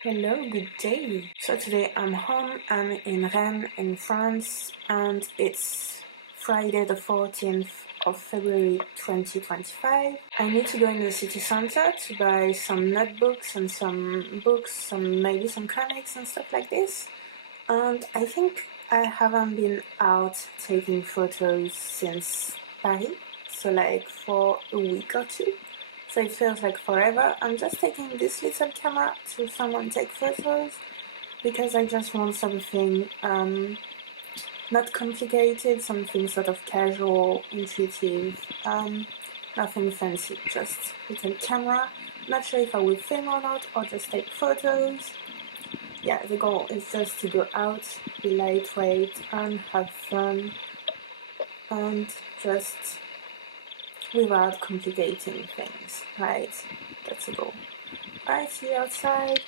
Hello, good day. So today I'm home, I'm in Rennes in France, and it's Friday the 14th of February 2025. I need to go in the city center to buy some notebooks and some books, maybe some comics and stuff like this. And I think I haven't been out taking photos since Paris, so like for a week or two. So it feels like forever. I'm just taking this little camera to film and take photos because I just want something not complicated, something sort of casual, intuitive, nothing fancy, just little camera. Not sure if I will film or not, or just take photos. Yeah, the goal is just to go out, be lightweight and have fun, and just without complicating things, right? That's the goal. Alright, see you outside.